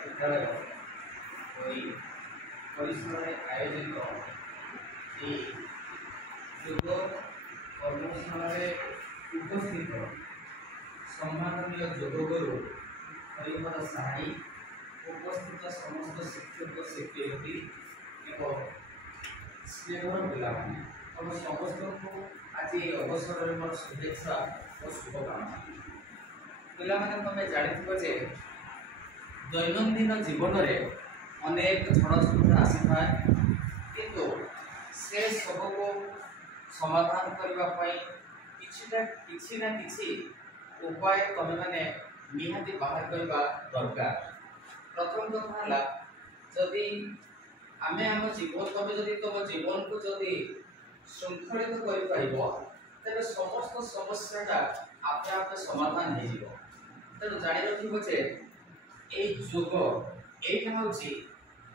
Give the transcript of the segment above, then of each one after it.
विद्यालय परिसर आयोजित योग कर्मशाला उपस्थित सम्माननीय योगगुरु हरिहर साई उपस्थित समस्त शिक्षक शिक्षयित्री एवं स्नेहर पिलाने तुम समस्त को आज अवसर में मोर शुभेच्छा और शुभकामना। पिलाने तुम जानी दैनंदिन जीवन में अनेक झड़ झुट आसी था किंतु से सब को समाधान करने किसी ना किसी उपाय तुम मैंने निहाती बाहर करवा दरकार। प्रथम कथा है जदि आमे आम जीवन तुम जदि तुम जीवन को जदि श्रृंखलित कर तेरे समस्त समस्या आपे आपे समाधान हो तेणु जाणी रखिए योग यहाँ हूँ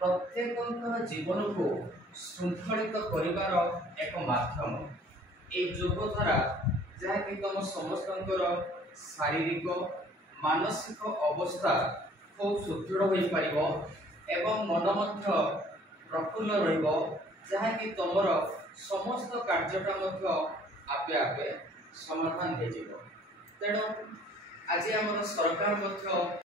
प्रत्येक जीवन को श्रृंखलित कर एक माध्यम। योग द्वारा जहाँकि तुम समस्त शारीरिक मानसिक अवस्था खूब सुदृढ़ हो पार एवं मन प्रफुल्ल रहाँकि तुम समस्त कार्यटा आपे आपे समाधान हो। तेणु आज आम सरकार